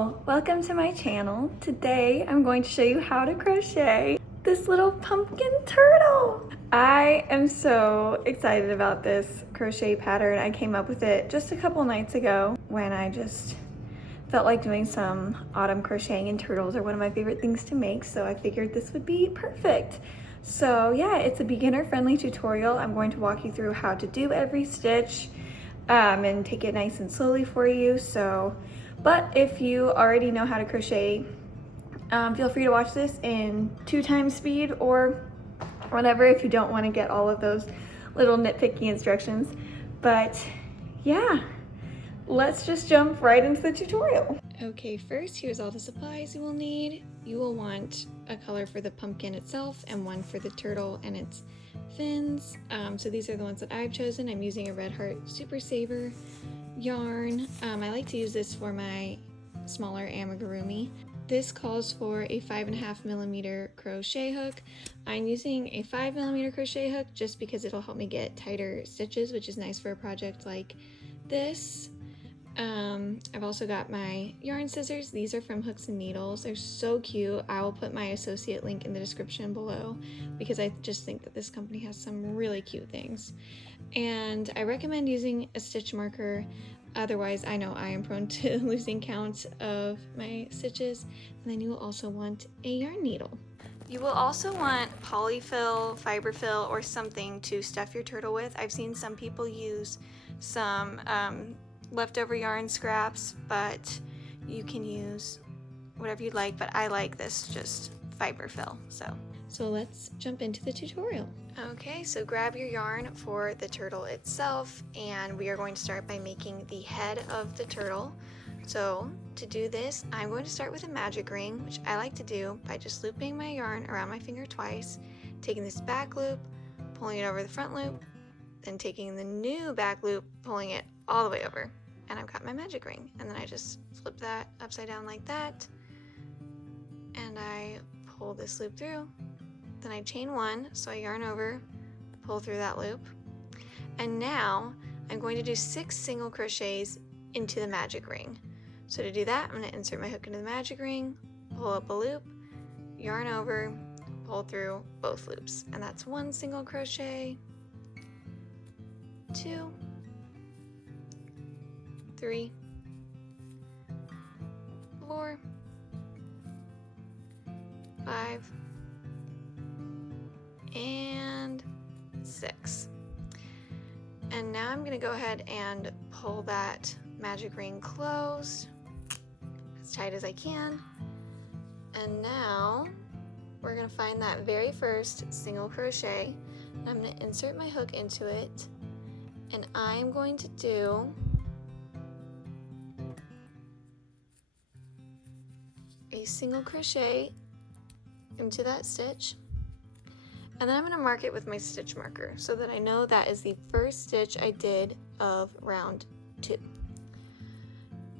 Hello, welcome to my channel. Today I'm going to show you how to crochet this little pumpkin turtle. I am so excited about this crochet pattern. I came up with it just a couple nights ago when I just felt like doing some autumn crocheting, and turtles are one of my favorite things to make, so I figured this would be perfect. So yeah, it's a beginner friendly tutorial. I'm going to walk you through how to do every stitch and take it nice and slowly for you. But if you already know how to crochet, feel free to watch this in 2 times speed or whatever if you don't want to get all of those little nitpicky instructions. But yeah, let's just jump right into the tutorial. Okay, first here's all the supplies you will need. You will want a color for the pumpkin itself and one for the turtle and its fins. So these are the ones that I've chosen. I'm using a Red Heart Super Saver yarn. I like to use this for my smaller amigurumi. This calls for a 5.5mm crochet hook. I'm using a 5mm crochet hook just because it'll help me get tighter stitches, which is nice for a project like this. I've also got my yarn scissors. These are from Hooks and Needles. They're so cute. I will put my associate link in the description below because I just think that this company has some really cute things. And I recommend using a stitch marker. Otherwise, I know I am prone to losing count of my stitches. And then you will also want a yarn needle. You will also want polyfill, fiberfill, or something to stuff your turtle with. I've seen some people use some leftover yarn scraps, but you can use whatever you like, but I like this just fiberfill. So let's jump into the tutorial. Okay, so grab your yarn for the turtle itself, and we are going to start by making the head of the turtle. So to do this, I'm going to start with a magic ring, which I like to do by just looping my yarn around my finger twice, taking this back loop, pulling it over the front loop, then taking the new back loop, pulling it all the way over, and I've got my magic ring. And then I just flip that upside down like that, and I pull this loop through. Then I chain one, so I yarn over, pull through that loop, and now I'm going to do 6 single crochets into the magic ring. So to do that, I'm going to insert my hook into the magic ring, pull up a loop, yarn over, pull through both loops, and that's 1 single crochet, 2, 3, 4, 5, and 6. And now I'm going to go ahead and pull that magic ring closed as tight as I can. And now we're going to find that very first single crochet, and I'm going to insert my hook into it, and I'm going to do a single crochet into that stitch, and then I'm going to mark it with my stitch marker so that I know that is the first stitch I did of round 2.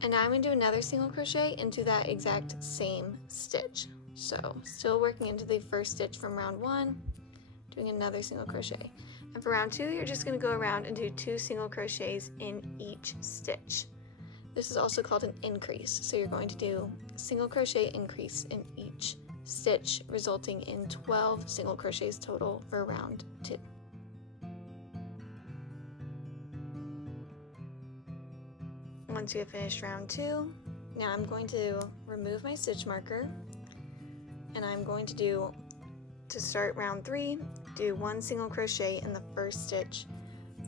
And now I'm going to do another single crochet into that exact same stitch. So still working into the first stitch from round 1, doing another single crochet. And for round 2, you're just going to go around and do 2 single crochets in each stitch. This is also called an increase. So you're going to do a single crochet increase in each stitch, resulting in 12 single crochets total for round 2. Once you have finished round 2, now I'm going to remove my stitch marker, and I'm going to start round 3, do 1 single crochet in the first stitch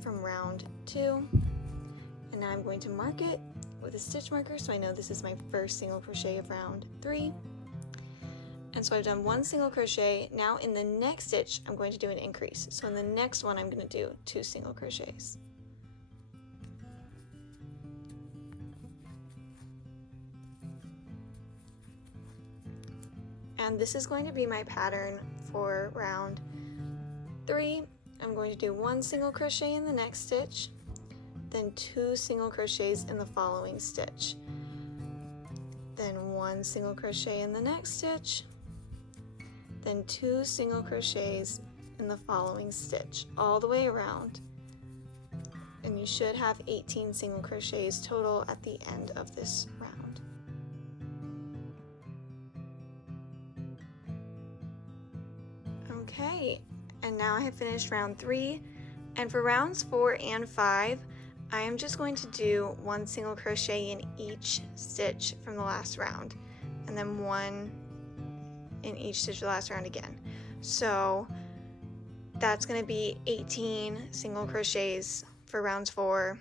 from round 2, and now I'm going to mark it with a stitch marker so I know this is my first single crochet of round 3. And so I've done 1 single crochet. Now in the next stitch, I'm going to do an increase. So in the next one, I'm going to do 2 single crochets. And this is going to be my pattern for round 3. I'm going to do 1 single crochet in the next stitch, then 2 single crochets in the following stitch, then 1 single crochet in the next stitch, then 2 single crochets in the following stitch all the way around, and you should have 18 single crochets total at the end of this round. Okay, and now I have finished round 3, and for rounds 4 and 5, I am just going to do 1 single crochet in each stitch from the last round, and then 1 in each stitch of the last round again. So that's going to be 18 single crochets for rounds 4,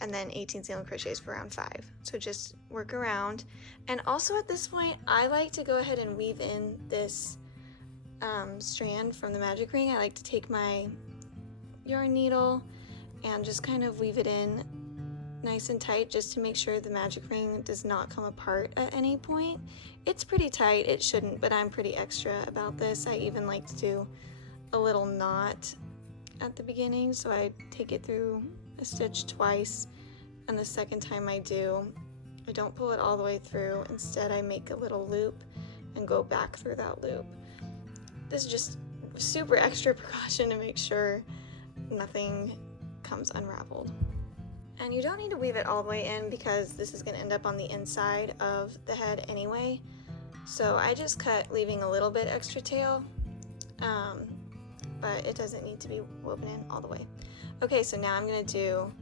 and then 18 single crochets for round 5. So just work around. And also at this point, I like to go ahead and weave in this strand from the magic ring. I like to take my yarn needle and just kind of weave it in nice and tight, just to make sure the magic ring does not come apart at any point. It's pretty tight, it shouldn't, but I'm pretty extra about this. I even like to do a little knot at the beginning, so I take it through a stitch twice, and the second time I don't pull it all the way through. Instead, I make a little loop and go back through that loop. This is just super extra precaution to make sure nothing comes unraveled. And you don't need to weave it all the way in, because this is going to end up on the inside of the head anyway. So I just cut, leaving a little bit extra tail, but it doesn't need to be woven in all the way. Okay, so now I'm going to do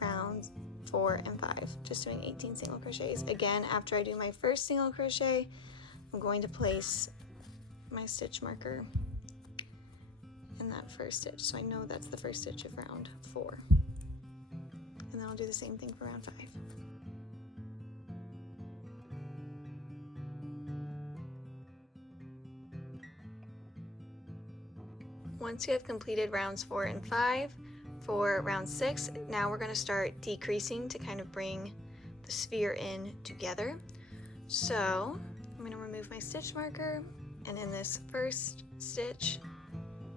rounds 4 and 5, just doing 18 single crochets. Again, after I do my first single crochet, I'm going to place my stitch marker in that first stitch, so I know that's the first stitch of round 4. And then I'll do the same thing for round 5. Once you have completed rounds 4 and 5, for round 6, now we're going to start decreasing to kind of bring the sphere in together. So I'm going to remove my stitch marker, and in this first stitch,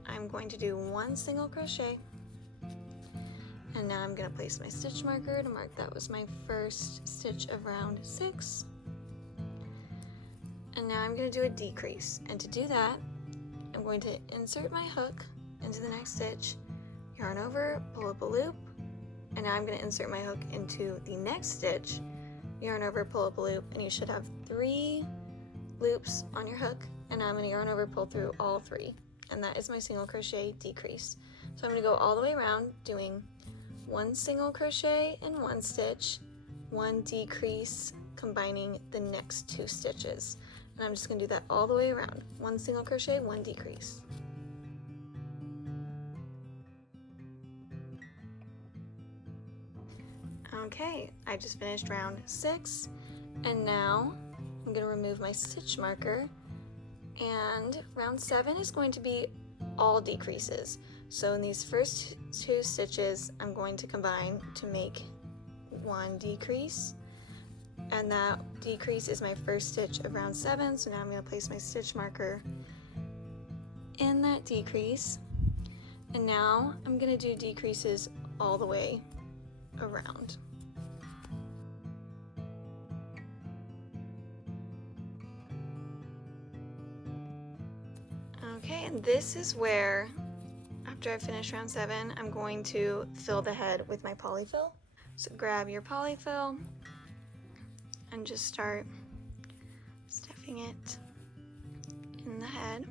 I'm going to do 1 single crochet. And now I'm going to place my stitch marker to mark that was my first stitch of round 6. And now I'm going to do a decrease. And to do that, I'm going to insert my hook into the next stitch, yarn over, pull up a loop, and now I'm going to insert my hook into the next stitch, yarn over, pull up a loop, and you should have 3 loops on your hook. And now I'm going to yarn over, pull through all 3. And that is my single crochet decrease. So I'm going to go all the way around doing 1 single crochet in 1 stitch, 1 decrease, combining the next 2 stitches. And I'm just going to do that all the way around. 1 single crochet, 1 decrease. Okay, I just finished round 6, and now I'm going to remove my stitch marker, and round 7 is going to be all decreases. So in these first 2 stitches, I'm going to combine to make 1 decrease, and that decrease is my first stitch of round 7. So now I'm going to place my stitch marker in that decrease, and now I'm going to do decreases all the way around. Okay, and this is where, after I finish round 7, I'm going to fill the head with my polyfill. So grab your polyfill and just start stuffing it in the head.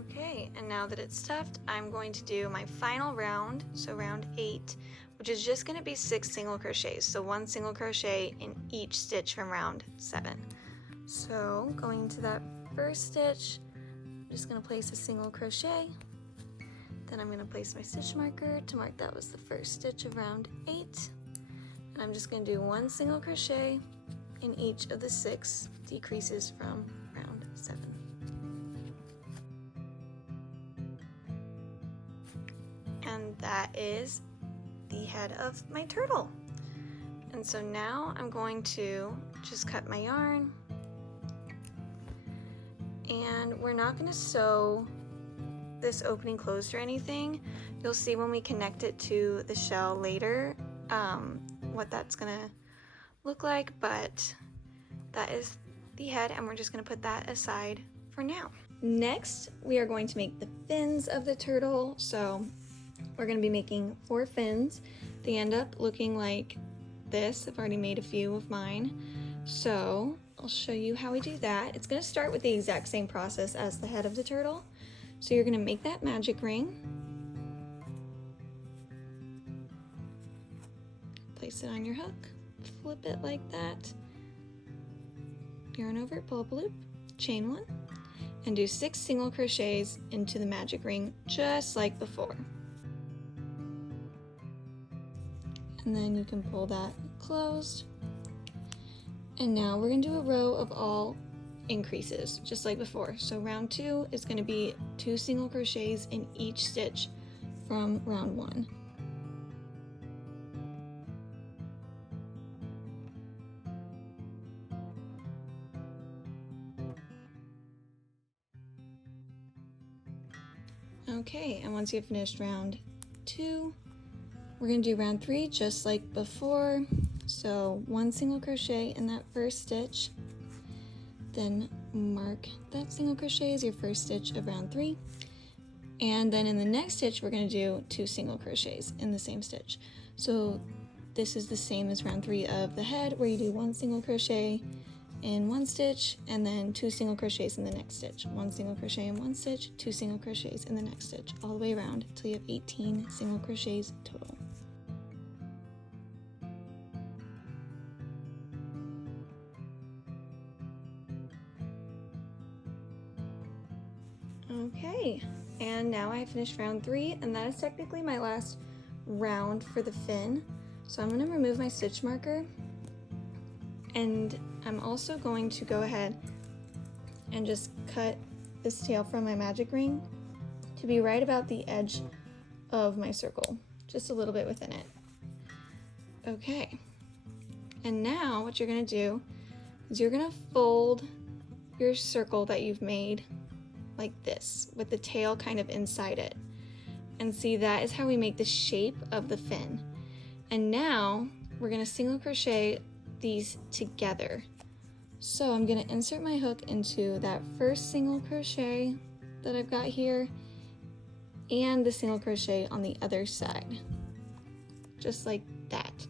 Okay, and now that it's stuffed, I'm going to do my final round, so round 8, which is just going to be 6 single crochets, so 1 single crochet in each stitch from round 7. So going to that first stitch, I'm just going to place a single crochet, then I'm going to place my stitch marker to mark that was the first stitch of round 8, and I'm just going to do 1 single crochet in each of the 6 decreases from round 7. And that is the head of my turtle. And so now I'm going to just cut my yarn, and we're not going to sew this opening closed or anything. You'll see when we connect it to the shell later what that's going to look like, but that is the head, and we're just going to put that aside for now. Next, we are going to make the fins of the turtle. So we're going to be making 4 fins. They end up looking like this. I've already made a few of mine. So I'll show you how we do that. It's going to start with the exact same process as the head of the turtle. So you're going to make that magic ring, place it on your hook, flip it like that, yarn over it, pull up a loop, chain one, and do 6 single crochets into the magic ring just like before. And then you can pull that closed. And now we're going to do a row of all increases just like before. So round 2 is going to be 2 single crochets in each stitch from round 1. Okay, and once you've finished round 2, we're going to do round 3 just like before. So 1 single crochet in that first stitch, then mark that single crochet as your first stitch of round 3, and then in the next stitch we're going to do 2 single crochets in the same stitch. So this is the same as round 3 of the head, where you do 1 single crochet in one stitch and then 2 single crochets in the next stitch, 1 single crochet in one stitch, 2 single crochets in the next stitch, all the way around until you have 18 single crochets total. Okay, and now I finished round 3, and that is technically my last round for the fin. So I'm going to remove my stitch marker, and I'm also going to go ahead and just cut this tail from my magic ring to be right about the edge of my circle, just a little bit within it. Okay, and now what you're going to do is you're going to fold your circle that you've made like this, with the tail kind of inside it. And see, that is how we make the shape of the fin. And now we're going to single crochet these together. So I'm going to insert my hook into that first single crochet that I've got here and the single crochet on the other side, just like that.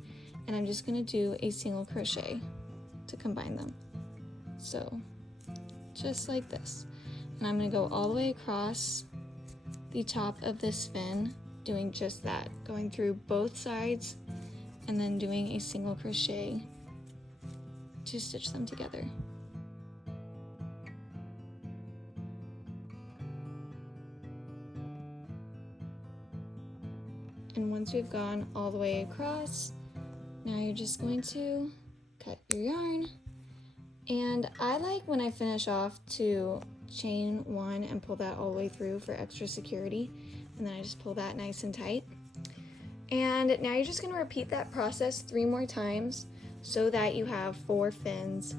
And I'm just going to do a single crochet to combine them. So just like this. And I'm going to go all the way across the top of this fin, doing just that, going through both sides and then doing a single crochet to stitch them together. And once we've gone all the way across, now you're just going to cut your yarn. And I like, when I finish off, to chain 1 and pull that all the way through for extra security, and then I just pull that nice and tight. And now you're just going to repeat that process 3 more times so that you have 4 fins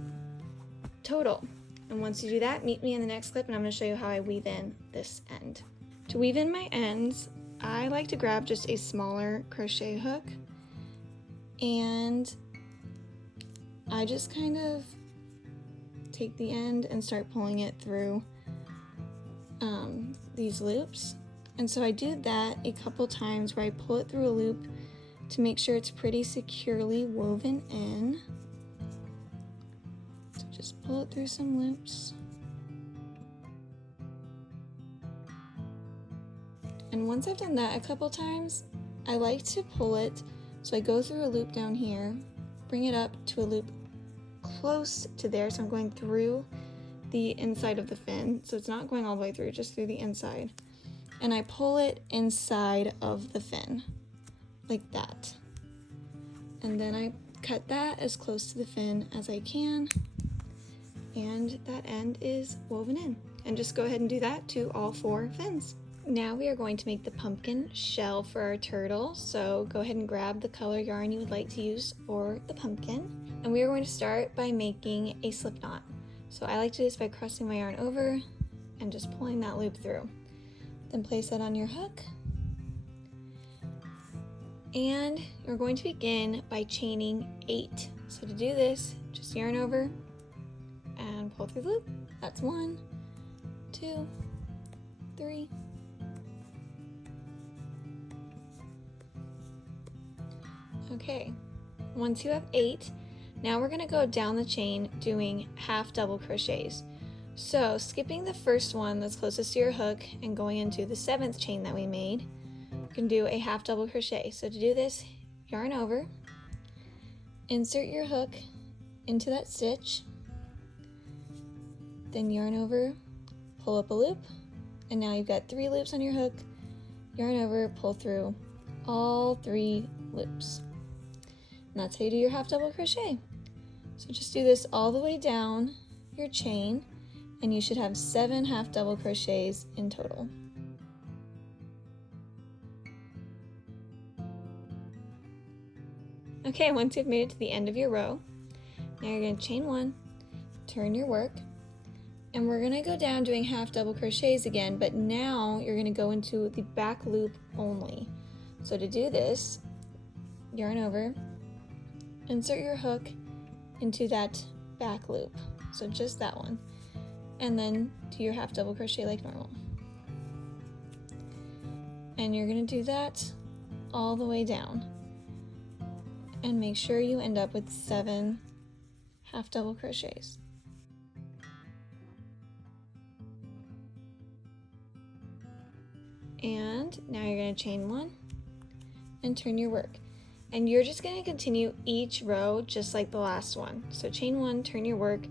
total. And once you do that, meet me in the next clip and I'm going to show you how I weave in this end. To weave in my ends, I like to grab just a smaller crochet hook, and I just kind of take the end and start pulling it through these loops. And so I do that a couple times, where I pull it through a loop to make sure it's pretty securely woven in. So just pull it through some loops. And once I've done that a couple times, I like to pull it, so I go through a loop down here, bring it up to a loop close to there, so I'm going through the inside of the fin, so it's not going all the way through, just through the inside, and I pull it inside of the fin like that, and then I cut that as close to the fin as I can, and that end is woven in. And just go ahead and do that to all 4 fins. Now we are going to make the pumpkin shell for our turtle, so go ahead and grab the color yarn you would like to use for the pumpkin. And we are going to start by making a slip knot. So I like to do this by crossing my yarn over and just pulling that loop through. Then place that on your hook. And you're going to begin by chaining 8. So to do this, just yarn over and pull through the loop. That's 1, 2, 3. Okay, once you have 8, Now we're going to go down the chain doing half double crochets. So skipping the first one that's closest to your hook and going into the 7th chain that we made, you can do a half double crochet. So to do this, yarn over, insert your hook into that stitch, then yarn over, pull up a loop, and now you've got 3 loops on your hook, yarn over, pull through all 3 loops. And that's how you do your half double crochet. So just do this all the way down your chain, and you should have 7 half double crochets in total. Okay, once you've made it to the end of your row, now you're going to chain 1, turn your work, and we're going to go down doing half double crochets again, but now you're going to go into the back loop only. So to do this, yarn over, insert your hook into that back loop, so just that one, and then do your half double crochet like normal. And you're going to do that all the way down, and make sure you end up with 7 half double crochets. And now you're going to chain 1 and turn your work. And you're just going to continue each row just like the last one. So chain 1, turn your work,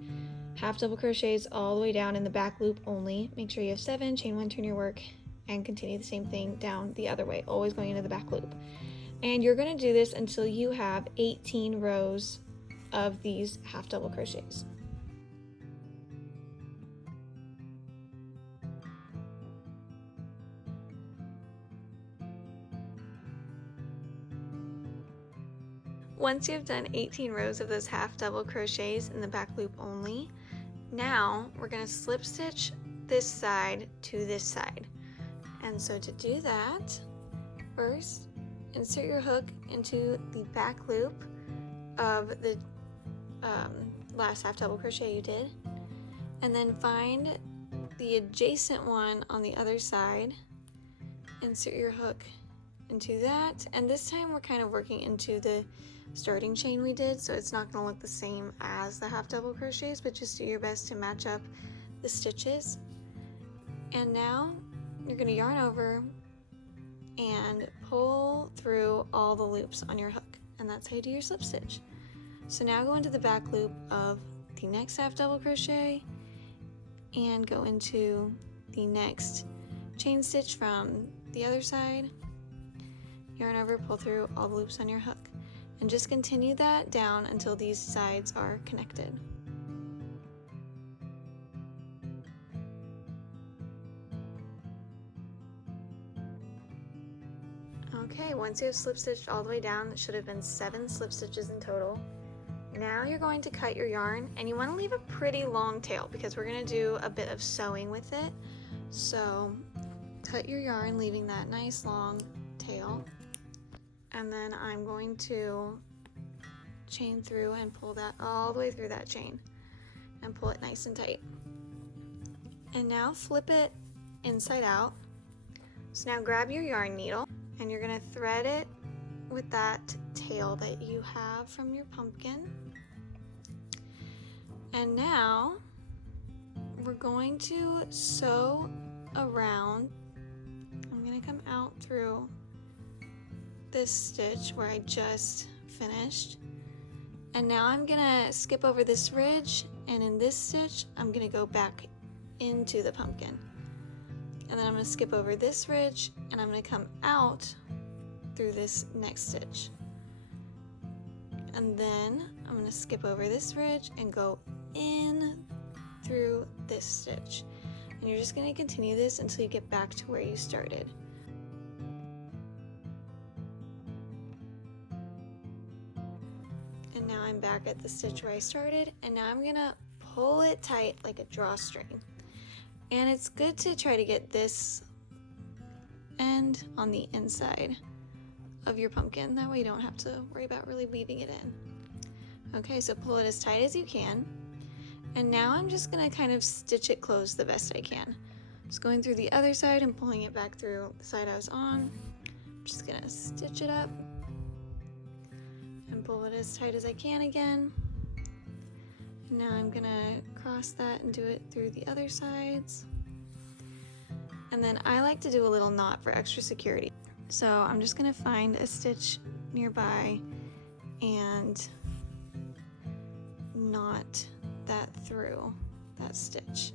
half double crochets all the way down in the back loop only. Make sure you have 7, chain 1, turn your work, and continue the same thing down the other way, always going into the back loop. And you're going to do this until you have 18 rows of these half double crochets. Once you've done 18 rows of those half double crochets in the back loop only, now we're going to slip stitch this side to this side. And so to do that, first insert your hook into the back loop of the last half double crochet you did, and then find the adjacent one on the other side, insert your hook into that, and this time we're kind of working into the starting chain we did, so it's not going to look the same as the half double crochets, but just do your best to match up the stitches. And now you're going to yarn over and pull through all the loops on your hook, and that's how you do your slip stitch. So now go into the back loop of the next half double crochet and go into the next chain stitch from the other side, yarn over, pull through all the loops on your hook, and just continue that down until these sides are connected. Okay, once you have slip stitched all the way down, it should have been 7 slip stitches in total. Now you're going to cut your yarn, and you want to leave a pretty long tail because we're going to do a bit of sewing with it. So cut your yarn, leaving that nice long tail, and then I'm going to chain through and pull that all the way through that chain and pull it nice and tight. And now flip it inside out. So now grab your yarn needle and you're going to thread it with that tail that you have from your pumpkin. And now we're going to sew around. I'm going to come out through this stitch where I just finished, and now I'm gonna skip over this ridge, and in this stitch I'm gonna go back into the pumpkin, and then I'm gonna skip over this ridge and I'm gonna come out through this next stitch, and then I'm gonna skip over this ridge and go in through this stitch, and you're just gonna continue this until you get back to where you started. And now I'm back at the stitch where I started, and now I'm gonna pull it tight like a drawstring. And it's good to try to get this end on the inside of your pumpkin, that way you don't have to worry about really weaving it in. Okay, so pull it as tight as you can, and now I'm just gonna kind of stitch it closed the best I can. Just going through the other side and pulling it back through the side I was on. I'm just gonna stitch it up and pull it as tight as I can again. Now I'm gonna cross that and do it through the other sides. And then I like to do a little knot for extra security. So I'm just gonna find a stitch nearby and knot that through that stitch.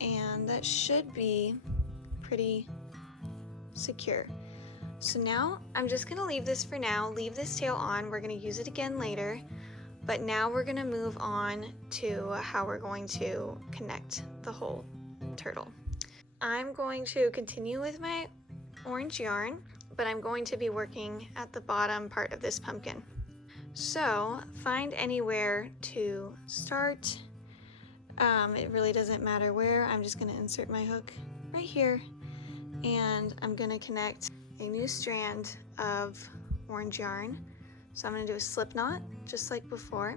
And that should be pretty secure. So now I'm just gonna leave this for now, leave this tail on. We're gonna use it again later, but now we're gonna move on to how we're going to connect the whole turtle. I'm going to continue with my orange yarn, but I'm going to be working at the bottom part of this pumpkin. So find anywhere to start. It really doesn't matter where. I'm just gonna insert my hook right here, and I'm gonna connect a new strand of orange yarn. So I'm gonna do a slip knot, just like before.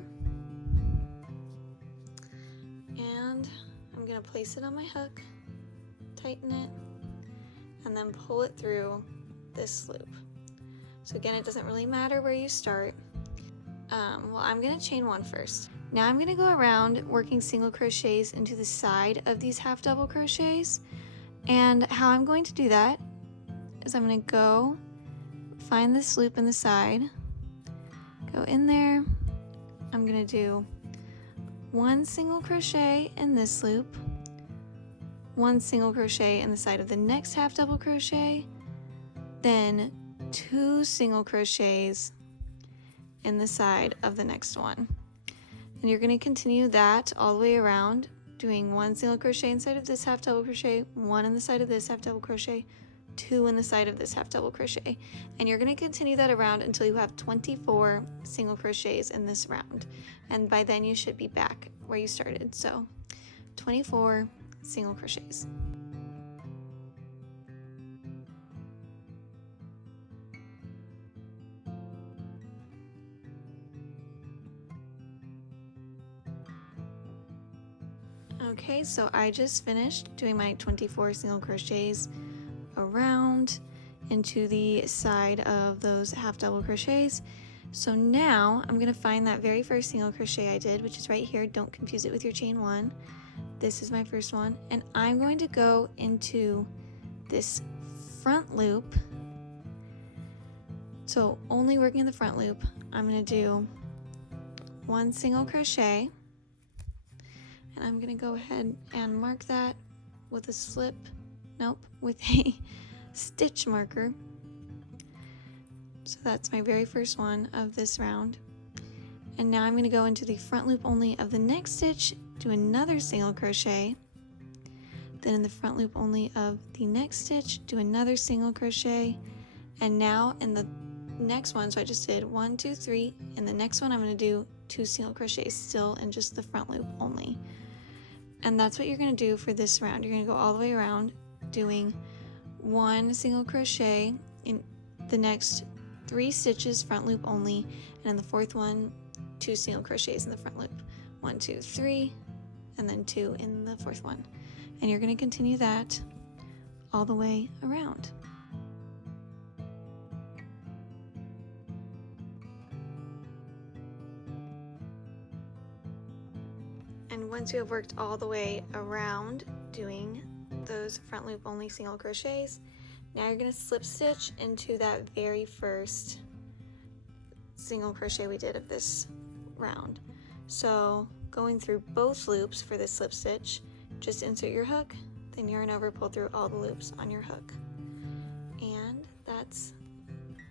And I'm gonna place it on my hook, tighten it, and then pull it through this loop. So again, it doesn't really matter where you start. Well, I'm gonna chain one first. Now I'm gonna go around working single crochets into the side of these half double crochets. And how I'm going to do that is I'm gonna go find this loop in the side, go in there. I'm gonna do one single crochet in this loop, one single crochet in the side of the next half double crochet, then 2 single crochets in the side of the next one. And you're going to continue that all the way around, doing 1 single crochet inside of this half double crochet, 1 in the side of this half double crochet, 2 in the side of this half double crochet. And you're going to continue that around until you have 24 single crochets in this round. And by then you should be back where you started. So 24 single crochets. Okay, so I just finished doing my 24 single crochets around into the side of those half double crochets. So now I'm going to find that very first single crochet I did, which is right here. Don't confuse it with your chain one. This is my first one, and I'm going to go into this front loop. So only working in the front loop, I'm going to do 1 single crochet. And I'm gonna go ahead and mark that with a slip, with a stitch marker. So that's my very first one of this round. And now I'm gonna go into the front loop only of the next stitch, do another single crochet. Then in the front loop only of the next stitch, do another single crochet. And now in the next one, so I just did 1, 2, 3. In the next one, I'm gonna do 2 single crochets still in just the front loop only. And that's what you're going to do for this round. You're going to go all the way around doing 1 single crochet in the next 3 stitches front loop only, and in the fourth one 2 single crochets in the front loop. 1, 2, 3, and then 2 in the fourth one. And you're going to continue that all the way around. And once you have worked all the way around doing those front loop only single crochets, now you're going to slip stitch into that very first single crochet we did of this round. So going through both loops for this slip stitch, just insert your hook, then yarn over, pull through all the loops on your hook. And that's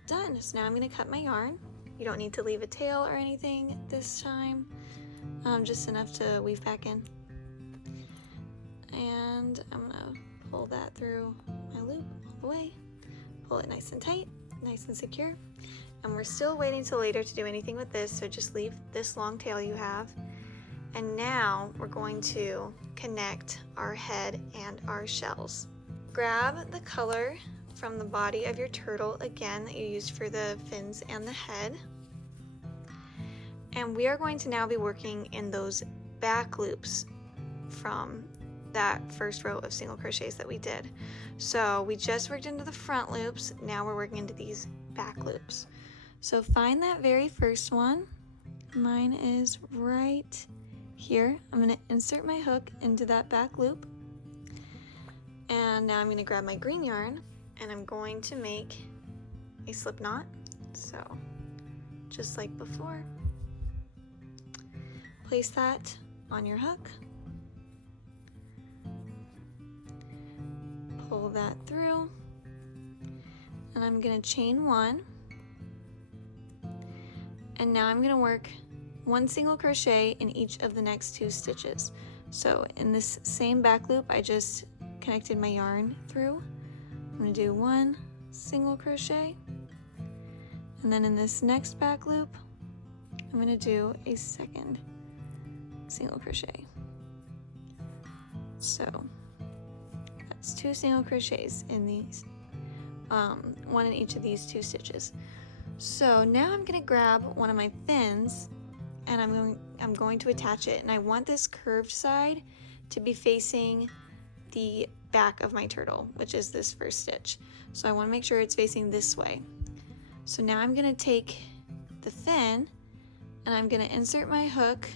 done. So now I'm going to cut my yarn. You don't need to leave a tail or anything this time. Just enough to weave back in. And I'm gonna pull that through my loop all the way. Pull it nice and tight, nice and secure. And we're still waiting till later to do anything with this, so just leave this long tail you have. And now we're going to connect our head and our shells. Grab the color from the body of your turtle, again, that you used for the fins and the head. And we are going to now be working in those back loops from that first row of single crochets that we did. So we just worked into the front loops, now we're working into these back loops. So find that very first one, Mine is right here. I'm going to insert my hook into that back loop. And now I'm going to grab my green yarn and I'm going to make a slip knot. So just like before, place that on your hook, pull that through, and I'm going to chain 1, and now I'm going to work 1 single crochet in each of the next 2 stitches. So in this same back loop I just connected my yarn through, I'm going to do 1 single crochet, and then in this next back loop I'm going to do a 2nd single crochet. So that's 2 single crochets in these, 1 in each of these 2 stitches. So now I'm going to grab one of my fins and I'm going to attach it, and I want this curved side to be facing the back of my turtle, which is this first stitch. So I want to make sure it's facing this way. So now I'm going to take the fin and I'm going to insert my hook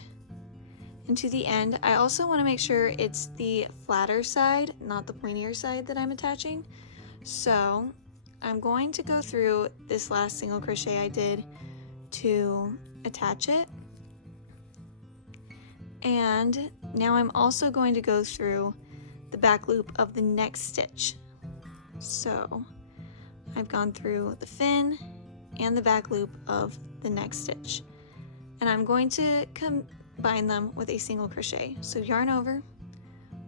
into the end. I also want to make sure it's the flatter side, not the pointier side that I'm attaching. So I'm going to go through this last single crochet I did to attach it. And now I'm also going to go through the back loop of the next stitch. So I've gone through the fin and the back loop of the next stitch, and I'm going to combine them with a single crochet. So yarn over,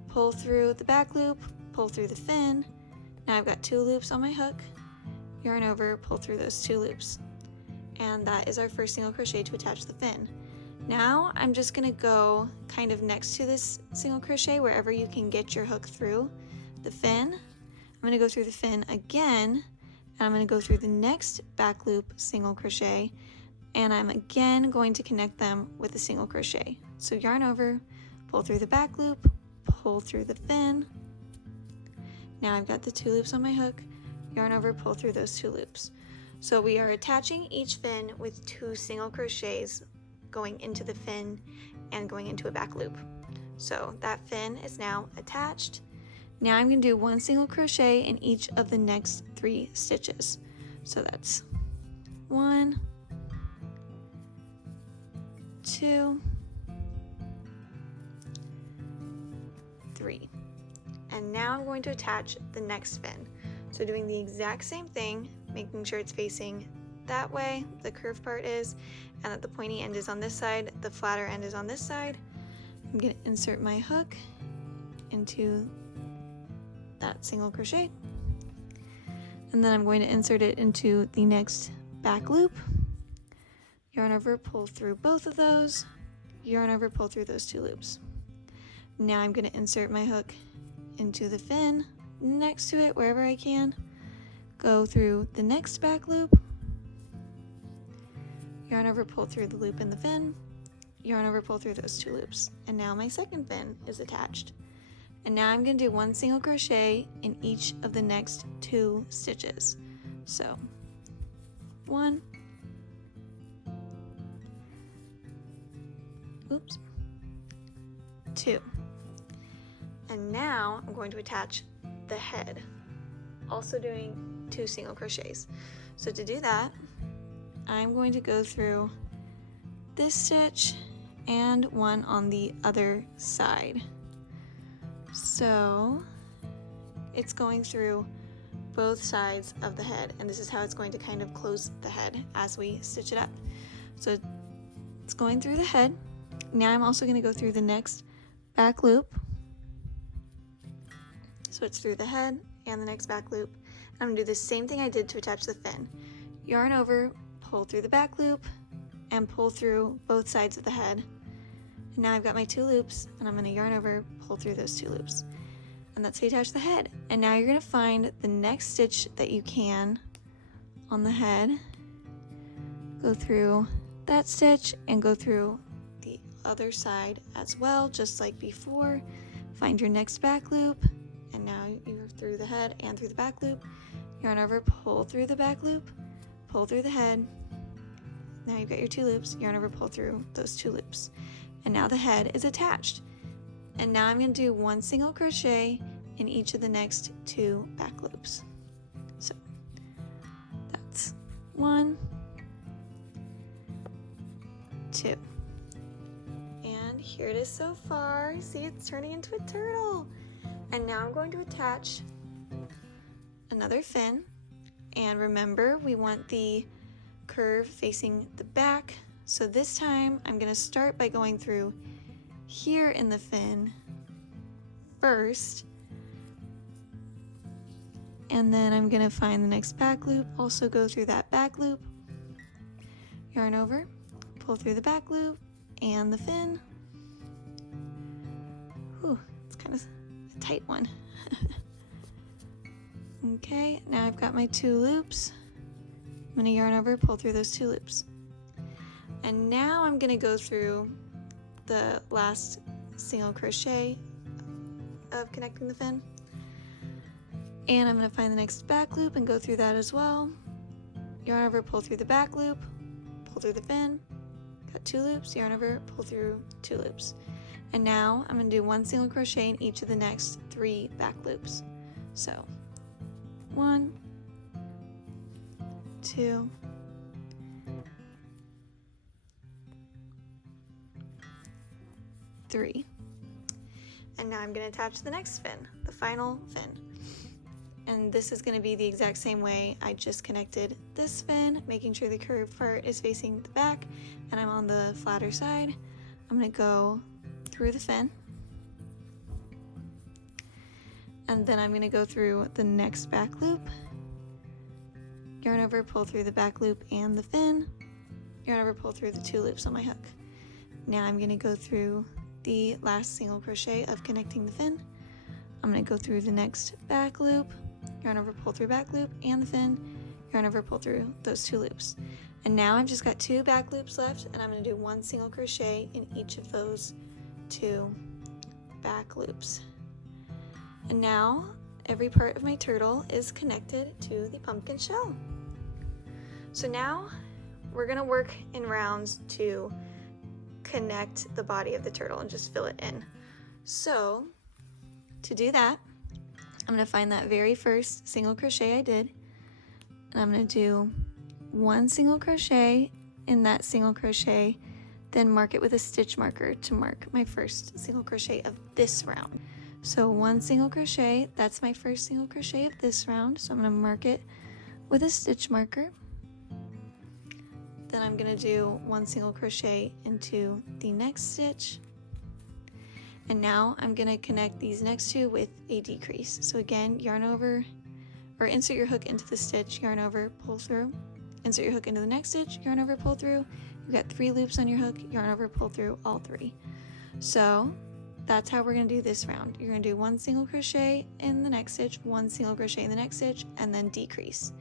pull through the back loop, pull through the fin. Now I've got 2 loops on my hook, yarn over, pull through those 2 loops, and that is our first single crochet to attach the fin. Now I'm just going to go kind of next to this single crochet, wherever you can get your hook through the fin. I'm going to go through the fin again, and I'm going to go through the next back loop single crochet, and I'm again going to connect them with a single crochet. So yarn over, pull through the back loop, pull through the fin. Now I've got the 2 loops on my hook, yarn over, pull through those 2 loops. So we are attaching each fin with 2 single crochets going into the fin and going into a back loop. So that fin is now attached. Now I'm going to do 1 single crochet in each of the next 3 stitches. So that's 1, 2, 3. And now I'm going to attach the next fin. So doing the exact same thing, making sure it's facing that way, the curved part is, and that the pointy end is on this side, the flatter end is on this side. I'm going to insert my hook into that single crochet, and then I'm going to insert it into the next back loop, yarn over, pull through both of those, yarn over, pull through those 2 loops. Now I'm going to insert my hook into the fin next to it wherever I can, go through the next back loop, yarn over, pull through the loop in the fin, yarn over, pull through those 2 loops, and now my second fin is attached. And now I'm going to do 1 single crochet in each of the next 2 stitches. So 1, oops, 2. And now I'm going to attach the head, also doing 2 single crochets. So to do that, I'm going to go through this stitch and one on the other side. So it's going through both sides of the head, and this is how it's going to kind of close the head as we stitch it up. So it's going through the head. Now I'm also going to go through the next back loop. So it's through the head and the next back loop. I'm going to do the same thing I did to attach the fin. Yarn over, pull through the back loop, and pull through both sides of the head. And now I've got my 2 loops, and I'm going to yarn over, pull through those 2 loops. And that's how you attach the head. And now you're going to find the next stitch that you can on the head, go through that stitch, and go through the other side as well, just like before. Find your next back loop, and now you're through the head and through the back loop. Yarn over, pull through the back loop, pull through the head. now you've got your 2 loops, yarn over, pull through those 2 loops. And now the head is attached. And now I'm going to do 1 single crochet in each of the next 2 back loops. So that's 1, 2. And here it is so far. See, it's turning into a turtle. And now I'm going to attach another fin. And remember, we want the curve facing the back. So this time I'm going to start by going through here in the fin first. And then I'm going to find the next back loop, also go through that back loop, yarn over, pull through the back loop and the fin. Whew, it's kind of a tight one. Okay, now I've got my 2 loops. I'm going to yarn over, pull through those 2 loops. And now I'm going to go through the last single crochet of connecting the fin. And I'm going to find the next back loop and go through that as well. Yarn over, pull through the back loop, pull through the fin. Got 2 loops, yarn over, pull through 2 loops. And now I'm going to do 1 single crochet in each of the next 3 back loops. So 1, 2, 3. And now I'm going to attach the next fin, the final fin. And this is going to be the exact same way I just connected this fin, making sure the curved part is facing the back and I'm on the flatter side. I'm going to go through the fin. And then I'm going to go through the next back loop, yarn over, pull through the back loop and the fin, yarn over, pull through the 2 loops on my hook. Now I'm going to go through the last single crochet of connecting the fin. I'm going to go through the next back loop, yarn over, pull through back loop and the fin, yarn over, pull through those 2 loops. And now I've just got 2 back loops left and I'm going to do 1 single crochet in each of those 2 back loops. And now every part of my turtle is connected to the pumpkin shell. So now we're going to work in rounds to connect the body of the turtle and just fill it in. So to do that, I'm going to find that very first single crochet I did, and I'm going to do 1 single crochet in that single crochet, then mark it with a stitch marker to mark my first single crochet of this round. So 1 single crochet, that's my first single crochet of this round, so I'm going to mark it with a stitch marker. Then I'm going to do 1 single crochet into the next stitch. And now I'm going to connect these next 2 with a decrease. So again, yarn over, or insert your hook into the stitch, yarn over, pull through, insert your hook into the next stitch, yarn over, pull through. You've got 3 loops on your hook, yarn over, pull through all 3. So that's how we're going to do this round. You're going to do 1 single crochet in the next stitch, 1 single crochet in the next stitch, and then decrease.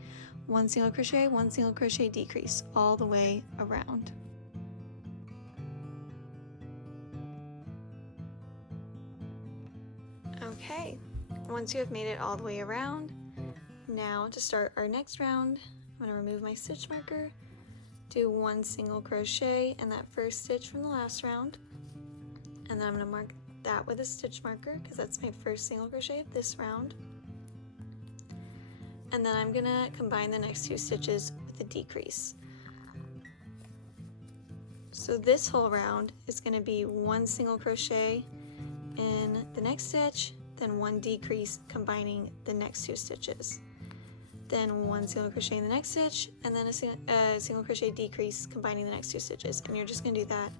1 single crochet, 1 single crochet, decrease all the way around. Okay, once you have made it all the way around, now to start our next round, I'm going to remove my stitch marker, do 1 single crochet in that first stitch from the last round, and then I'm going to mark that with a stitch marker because that's my first single crochet of this round. And then I'm going to combine the next 2 stitches with a decrease. So this whole round is going to be 1 single crochet in the next stitch, then 1 decrease combining the next 2 stitches. Then 1 single crochet in the next stitch, and then a single crochet decrease combining the next 2 stitches. And you're just going to do that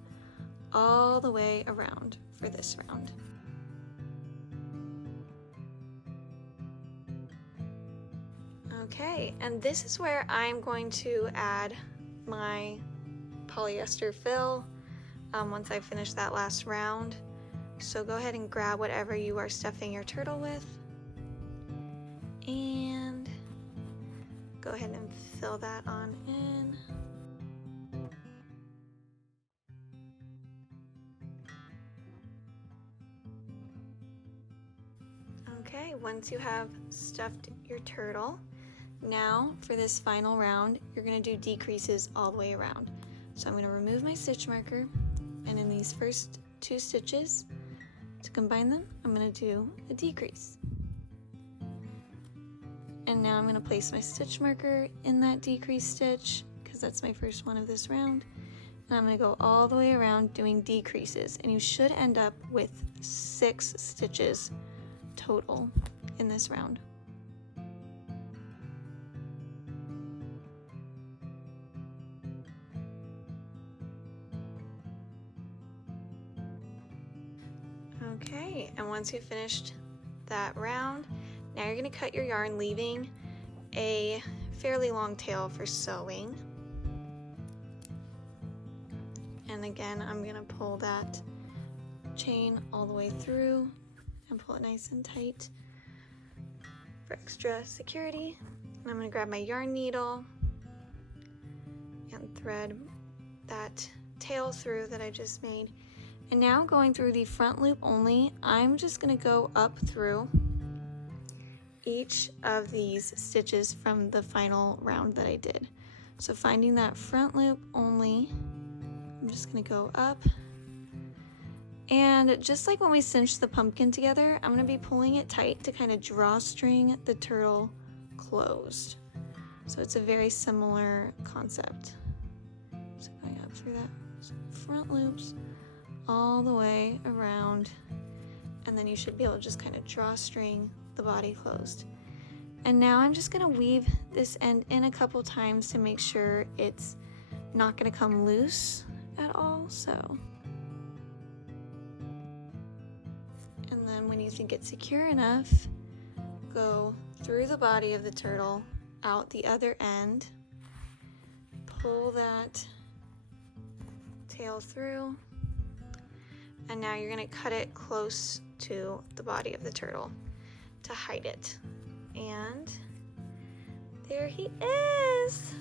all the way around for this round. Okay, and this is where I'm going to add my polyester fill once I finish that last round. So go ahead and grab whatever you are stuffing your turtle with and go ahead and fill that on in. Okay, once you have stuffed your turtle, now for this final round, you're going to do decreases all the way around. So I'm going to remove my stitch marker, and in these first 2 stitches, to combine them, I'm going to do a decrease. And now I'm going to place my stitch marker in that decrease stitch, because that's my first one of this round. And I'm going to go all the way around doing decreases, and you should end up with 6 stitches total in this round. Okay, and once you've finished that round, now you're going to cut your yarn, leaving a fairly long tail for sewing. And again, I'm going to pull that chain all the way through and pull it nice and tight for extra security. And I'm going to grab my yarn needle and thread that tail through that I just made. And now going through the front loop only, I'm just going to go up through each of these stitches from the final round that I did. So finding that front loop only, I'm just going to go up. And just like when we cinched the pumpkin together, I'm going to be pulling it tight to kind of drawstring the turtle closed. So it's a very similar concept. So going up through that front loops all the way around, and then you should be able to just kind of drawstring the body closed. And now I'm just going to weave this end in a couple times to make sure it's not going to come loose at all. So, and then when you think it's secure enough, go through the body of the turtle, out the other end, pull that tail through, and now you're going to cut it close to the body of the turtle to hide it. And there he is!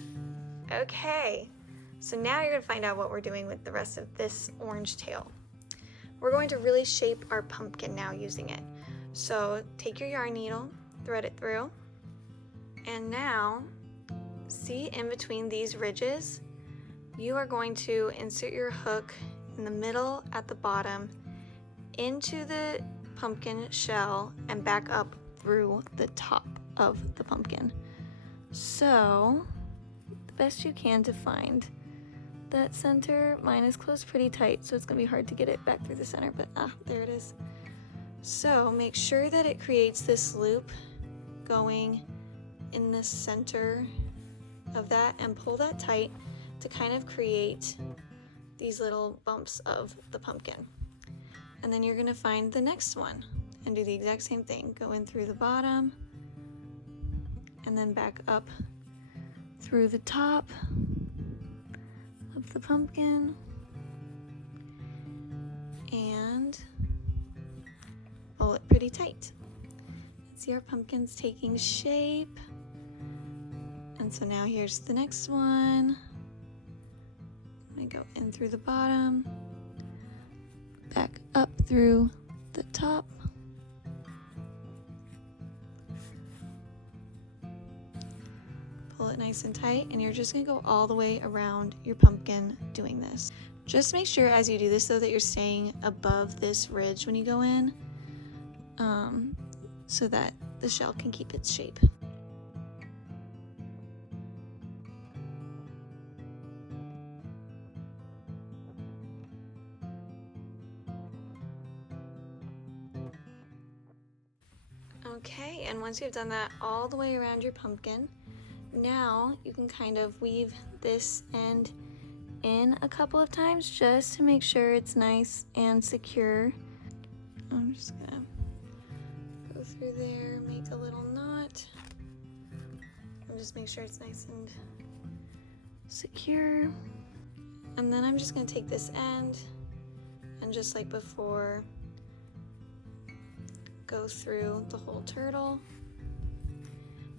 Okay, so now you're going to find out what we're doing with the rest of this orange tail. We're going to really shape our pumpkin now using it. So take your yarn needle, thread it through, and now see in between these ridges, you are going to insert your hook in the middle at the bottom into the pumpkin shell and back up through the top of the pumpkin. So the best you can to find that center. Mine is closed pretty tight, so it's gonna be hard to get it back through the center, but there it is. So make sure that it creates this loop going in the center of that, and pull that tight to kind of create these little bumps of the pumpkin. And then you're going to find the next one and do the exact same thing. Go in through the bottom and then back up through the top of the pumpkin and pull it pretty tight. See our pumpkin's taking shape. And so now here's the next one. I'm gonna go in through the bottom, back up through the top, pull it nice and tight, and you're just gonna go all the way around your pumpkin doing this. Just make sure as you do this though that you're staying above this ridge when you go in, so that the shell can keep its shape. Okay, and once you've done that all the way around your pumpkin, now you can kind of weave this end in a couple of times just to make sure it's nice and secure. I'm just gonna go through there, make a little knot, and just make sure it's nice and secure. And then I'm just gonna take this end and just like before, go through the whole turtle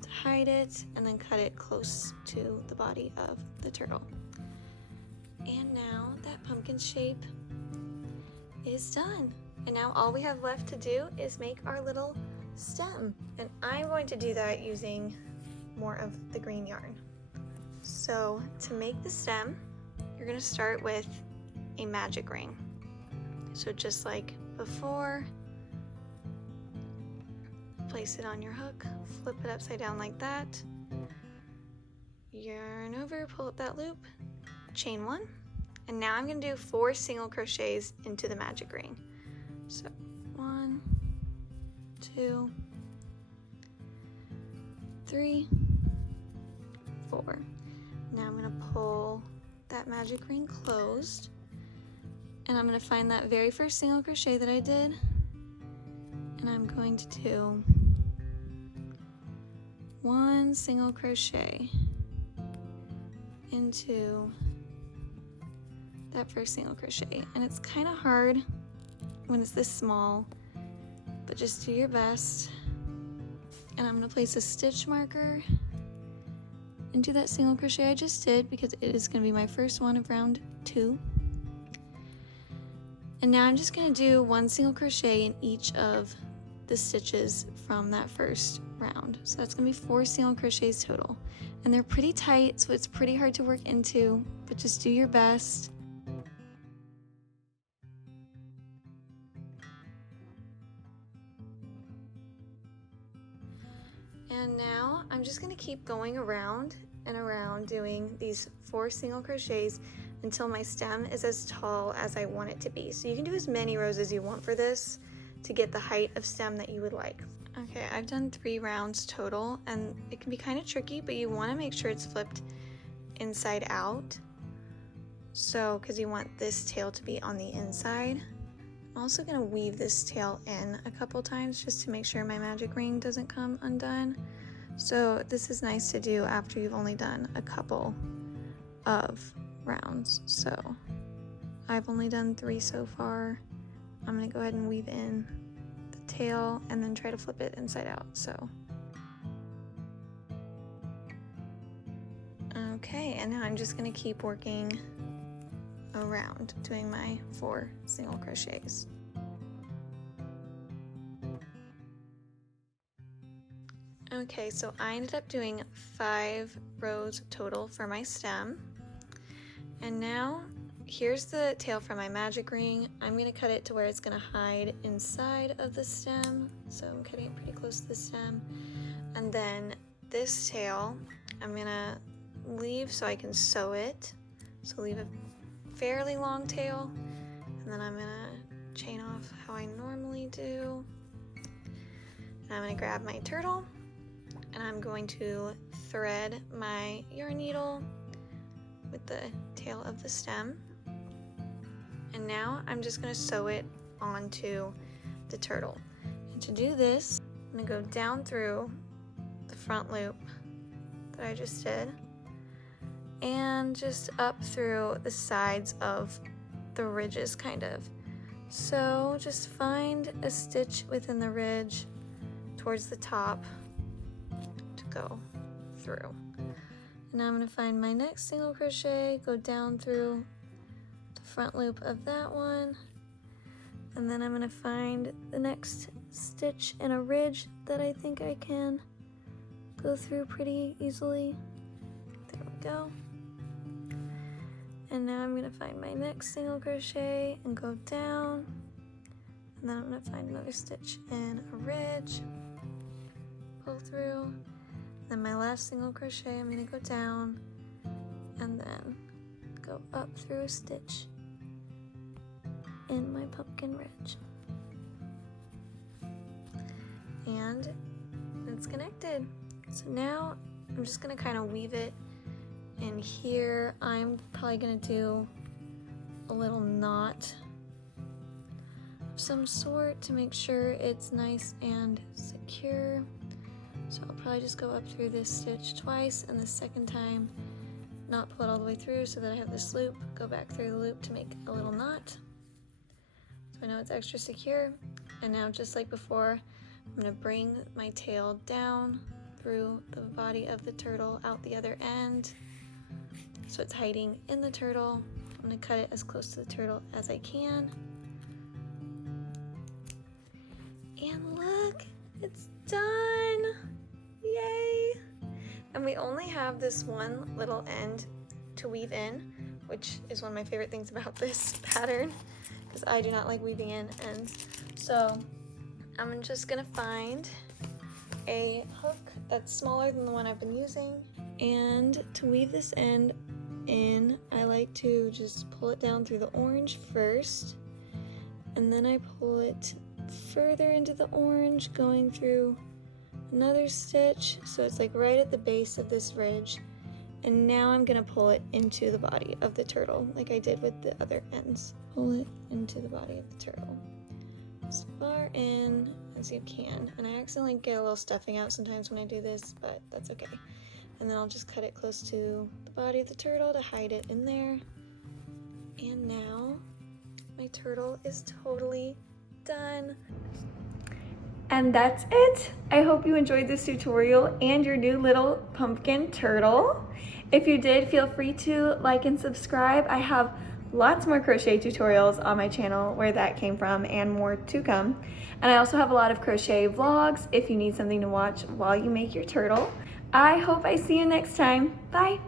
to hide it, and then cut it close to the body of the turtle. And now that pumpkin shape is done. And now all we have left to do is make our little stem. And I'm going to do that using more of the green yarn. So to make the stem, you're gonna start with a magic ring. So just like before, place it on your hook, flip it upside down like that, yarn over, pull up that loop, chain 1, and now I'm gonna do 4 single crochets into the magic ring. So 1, 2, 3, 4. Now I'm gonna pull that magic ring closed, and I'm gonna find that very first single crochet that I did, and I'm going to do 1 single crochet into that first single crochet. And it's kind of hard when it's this small, but just do your best. And I'm going to place a stitch marker into that single crochet I just did because it is going to be my first one of round 2. And now I'm just going to do 1 single crochet in each of the stitches from that first round. So that's going to be 4 single crochets total. And they're pretty tight, so it's pretty hard to work into, but just do your best. And now I'm just going to keep going around and around doing these 4 single crochets until my stem is as tall as I want it to be. So you can do as many rows as you want for this to get the height of stem that you would like. Okay, I've done 3 rounds total, and it can be kind of tricky, but you want to make sure it's flipped inside out. So, because you want this tail to be on the inside. I'm also going to weave this tail in a couple times just to make sure my magic ring doesn't come undone. So this is nice to do after you've only done a couple of rounds. So I've only done 3 so far. I'm going to go ahead and weave in the tail and then try to flip it inside out. So okay, and now I'm just going to keep working around doing my 4 single crochets. Okay, so I ended up doing 5 rows total for my stem, and now here's the tail for my magic ring. I'm going to cut it to where it's going to hide inside of the stem, so I'm cutting it pretty close to the stem. And then this tail I'm going to leave so I can sew it, so leave a fairly long tail, and then I'm gonna chain off how I normally do. And I'm gonna grab my turtle, and I'm going to thread my yarn needle with the tail of the stem. And now I'm just gonna sew it onto the turtle. And to do this, I'm gonna go down through the front loop that I just did, and just up through the sides of the ridges kind of. So just find a stitch within the ridge towards the top to go through. And now I'm going to find my next single crochet, go down through the front loop of that one, and then I'm going to find the next stitch in a ridge that I think I can go through pretty easily. There we go. And now I'm going to find my next single crochet and go down, and then I'm going to find another stitch in a ridge, pull through, then my last single crochet I'm going to go down and then go up through a stitch in my pumpkin ridge, and it's connected. So now I'm just going to kind of weave it. And here I'm probably going to do a little knot of some sort to make sure it's nice and secure. So I'll probably just go up through this stitch twice, and the second time not pull it all the way through so that I have this loop, go back through the loop to make a little knot. So I know it's extra secure. And now, just like before, I'm going to bring my tail down through the body of the turtle out the other end, so it's hiding in the turtle. I'm going to cut it as close to the turtle as I can. And look, it's done! Yay! And we only have this one little end to weave in. which is one of my favorite things about this pattern, because I do not like weaving in ends. So I'm just gonna find a hook that's smaller than the one I've been using, and to weave this end in, I like to just pull it down through the orange first, and then I pull it further into the orange, going through another stitch, so it's like right at the base of this ridge. And now I'm gonna pull it into the body of the turtle, like I did with the other ends. Pull it into the body of the turtle as far in as you can. And I accidentally get a little stuffing out sometimes when I do this, but that's okay. And then I'll just cut it close to the body of the turtle to hide it in there. And now my turtle is totally done. And that's it. I hope you enjoyed this tutorial and your new little pumpkin turtle. If you did, feel free to like and subscribe. I have lots more crochet tutorials on my channel where that came from, and more to come. And I also have a lot of crochet vlogs if you need something to watch while you make your turtle. I hope I see you next time. Bye.